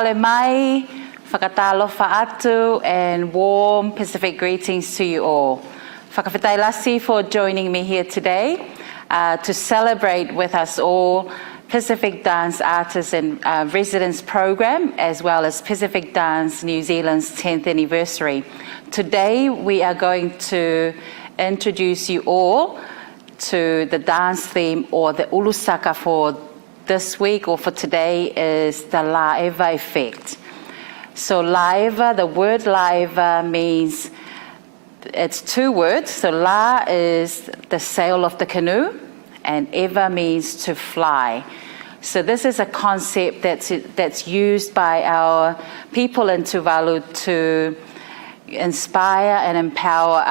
Mahalo mai, whakatalofa atu, and warm Pacific greetings to you all. Whakawhitai lasi for joining me here today to celebrate with us all Pacific Dance Artists and Residence Program, as well as Pacific Dance New Zealand's 10th anniversary. Today we are going to introduce you all to the dance theme, or the Ulusaka for this week or for today is the Laeva effect. So Laeva, the word Laeva means, it's two words. So La is the sail of the canoe, and Eva means to fly. So this is a concept that's used by our people in Tuvalu to inspire and empower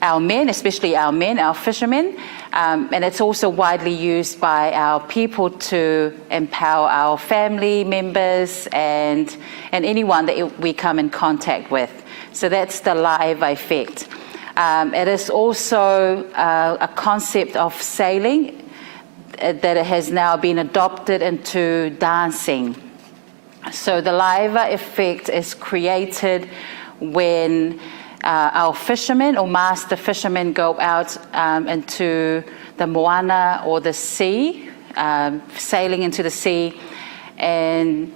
our men, especially our men, our fishermen. And it's also widely used by our people to empower our family members and anyone that we come in contact with. So that's the Laeva effect. It is also a concept of sailing that has now been adopted into dancing. So the Laeva effect is created when our fishermen or master fishermen go out into the moana or the sea, sailing into the sea, and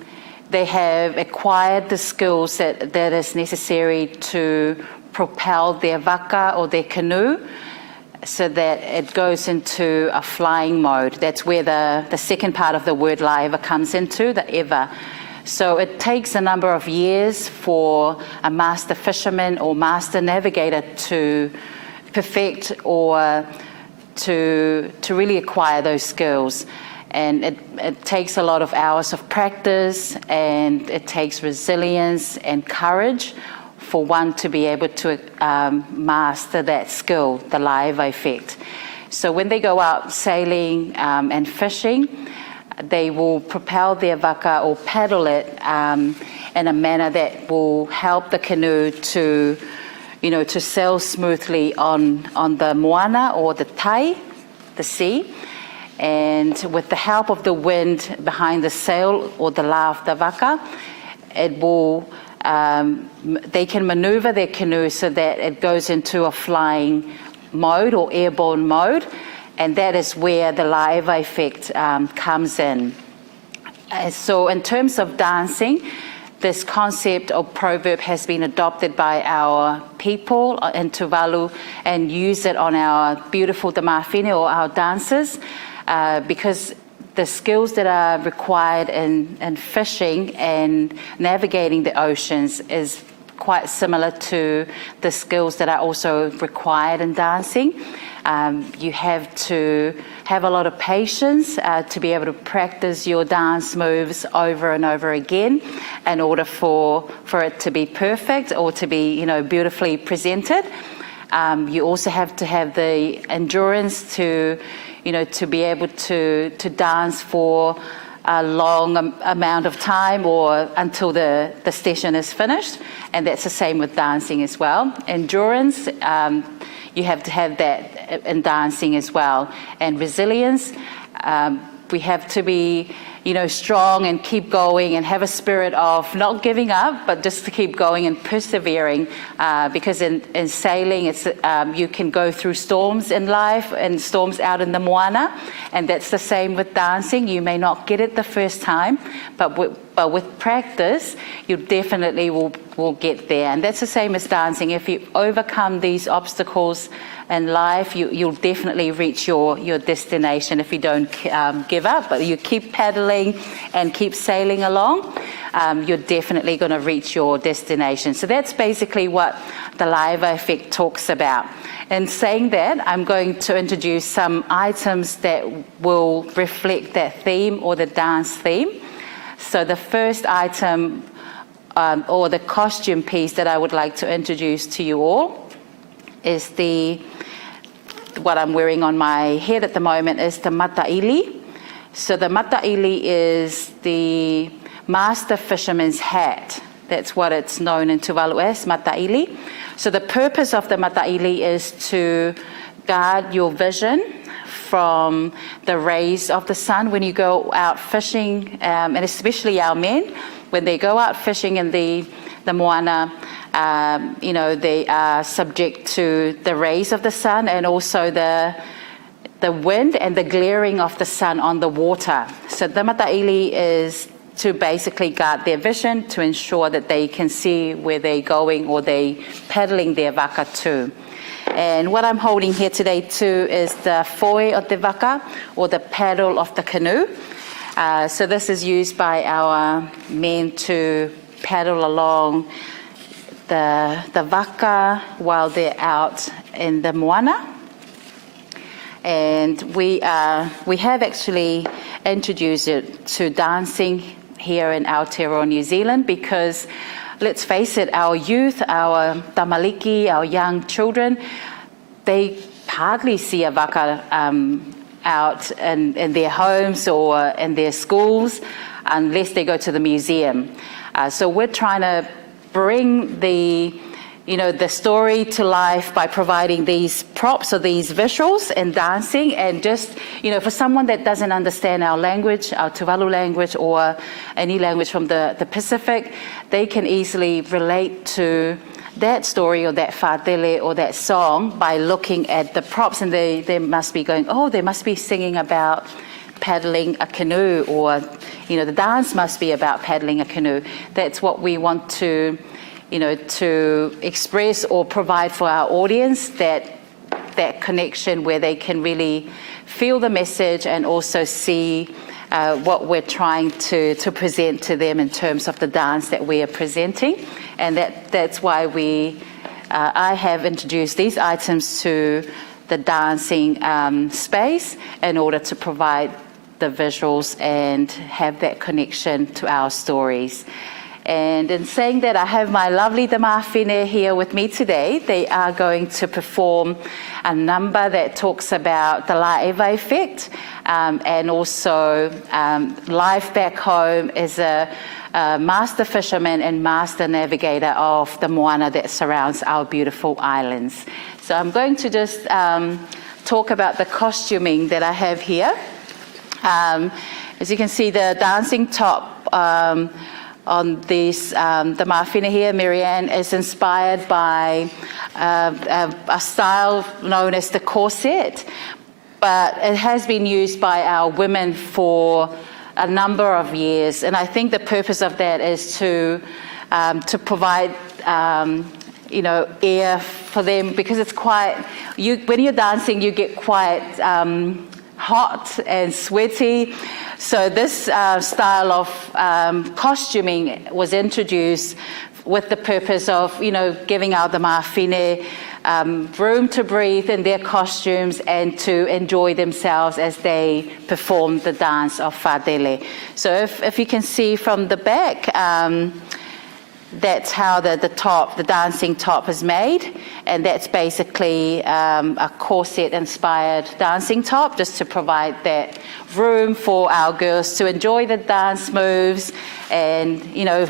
they have acquired the skills that is necessary to propel their waka or their canoe so that it goes into a flying mode. That's where the second part of the word Laeva comes into, the Eva. So it takes a number of years for a master fisherman or master navigator to perfect or to really acquire those skills. And it takes a lot of hours of practice, and it takes resilience and courage for one to be able to master that skill, the Laeva effect. So when they go out sailing and fishing, they will propel their waka or paddle it in a manner that will help the canoe to sail smoothly on the moana or the tai, the sea. And with the help of the wind behind the sail or the la of the waka, it will they can maneuver their canoe so that it goes into a flying mode or airborne mode. And that is where the Laeva effect comes in. So in terms of dancing, this concept or proverb has been adopted by our people in Tuvalu and use it on our beautiful tamawhine or our dancers because the skills that are required in fishing and navigating the oceans is quite similar to the skills that are also required in dancing. You have to have a lot of patience to be able to practice your dance moves over and over again in order for it to be perfect or to be beautifully presented. You also have to have the endurance to be able to dance for a long amount of time or until the session is finished. And that's the same with dancing as well. Endurance, you have to have that in dancing as well. And resilience, we have to be strong and keep going and have a spirit of not giving up, but just to keep going and persevering. Because in sailing, it's you can go through storms in life and storms out in the moana, and that's the same with dancing. You may not get it the first time, but with practice, you definitely will get there. And that's the same as dancing. If you overcome these obstacles in life, you'll definitely reach your destination if you don't give up. But you keep paddling and keep sailing along, you're definitely going to reach your destination. So that's basically what the Laeva effect talks about. In saying that, I'm going to introduce some items that will reflect that theme or the dance theme. So the first item or the costume piece that I would like to introduce to you all is what I'm wearing on my head at the moment is the mataili. So the mataili is the master fisherman's hat. That's what it's known in Tuvalu as, mataili. So the purpose of the mataili is to guard your vision from the rays of the sun when you go out fishing, and especially our men, when they go out fishing in the moana, they are subject to the rays of the sun and also the wind and the glaring of the sun on the water. So the mataili is to basically guard their vision, to ensure that they can see where they're going or they paddling their waka to. And what I'm holding here today too is the foe of the waka, or the paddle of the canoe. So this is used by our men to paddle along the waka while they're out in the moana. And we have actually introduced it to dancing here in Aotearoa, New Zealand, because let's face it, our youth, our tamaliki, our young children, they hardly see a waka out in their homes or in their schools unless they go to the museum. So we're trying to bring the story to life by providing these props or these visuals and dancing, and just, for someone that doesn't understand our language, our Tuvalu language or any language from the Pacific, they can easily relate to that story or that whātele or that song by looking at the props, and they must be going, oh, they must be singing about paddling a canoe, or, the dance must be about paddling a canoe. That's what we want to express or provide for our audience, that connection where they can really feel the message and also see what we're trying to present to them in terms of the dance that we are presenting. And that's why I have introduced these items to the dancing space in order to provide the visuals and have that connection to our stories. And in saying that, I have my lovely Damawhine here with me today. They are going to perform a number that talks about the Laeva effect, and also life back home as a master fisherman and master navigator of the moana that surrounds our beautiful islands. So I'm going to just talk about the costuming that I have here. As you can see, the dancing top on this, the Mawhine here, Marianne, is inspired by a style known as the corset, but it has been used by our women for a number of years, and I think the purpose of that is to provide air for them, because it's quite, when you're dancing you get quite hot and sweaty. So this style of costuming was introduced with the purpose of, giving out the Mawhine room to breathe in their costumes and to enjoy themselves as they perform the dance of whātele. So if you can see from the back, that's how the dancing top is made, and that's basically a corset-inspired dancing top, just to provide that room for our girls to enjoy the dance moves and,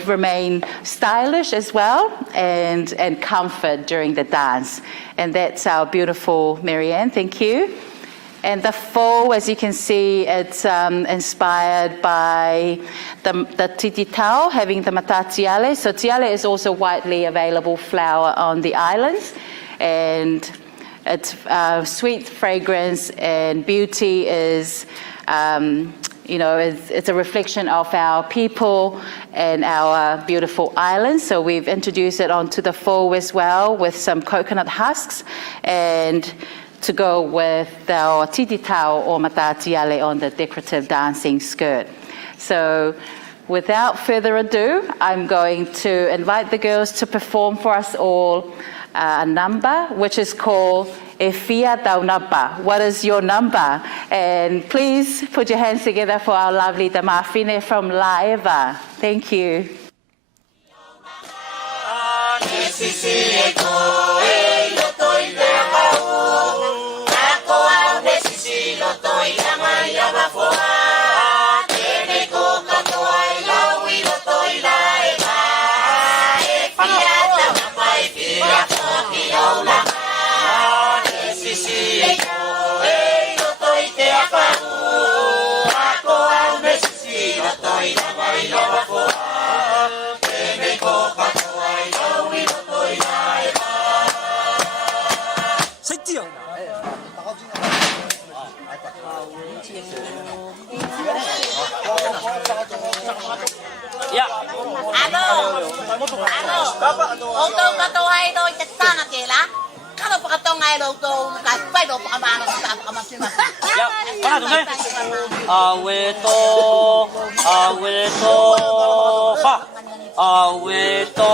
remain stylish as well, and comfort during the dance. And that's our beautiful Marianne, thank you. And the faux, as you can see, it's inspired by the titi tau, having the mata tiale. So tiale is also widely available flower on the islands, and its sweet fragrance and beauty is, it's a reflection of our people and our beautiful islands. So we've introduced it onto the faux as well with some coconut husks, and to go with our titi tau or mata tiale on the decorative dancing skirt. So without further ado, I'm going to invite the girls to perform for us all a number which is called E Fia Tau Napa. What is your number? And please put your hands together for our lovely Damawhine from Laeva. Thank you. Auto katuhay do itana kela. Kalau pakatong ay logo kaspai do pakamano sa pakamasima. Ya, para tu sih. Aweto, pa. Aweto.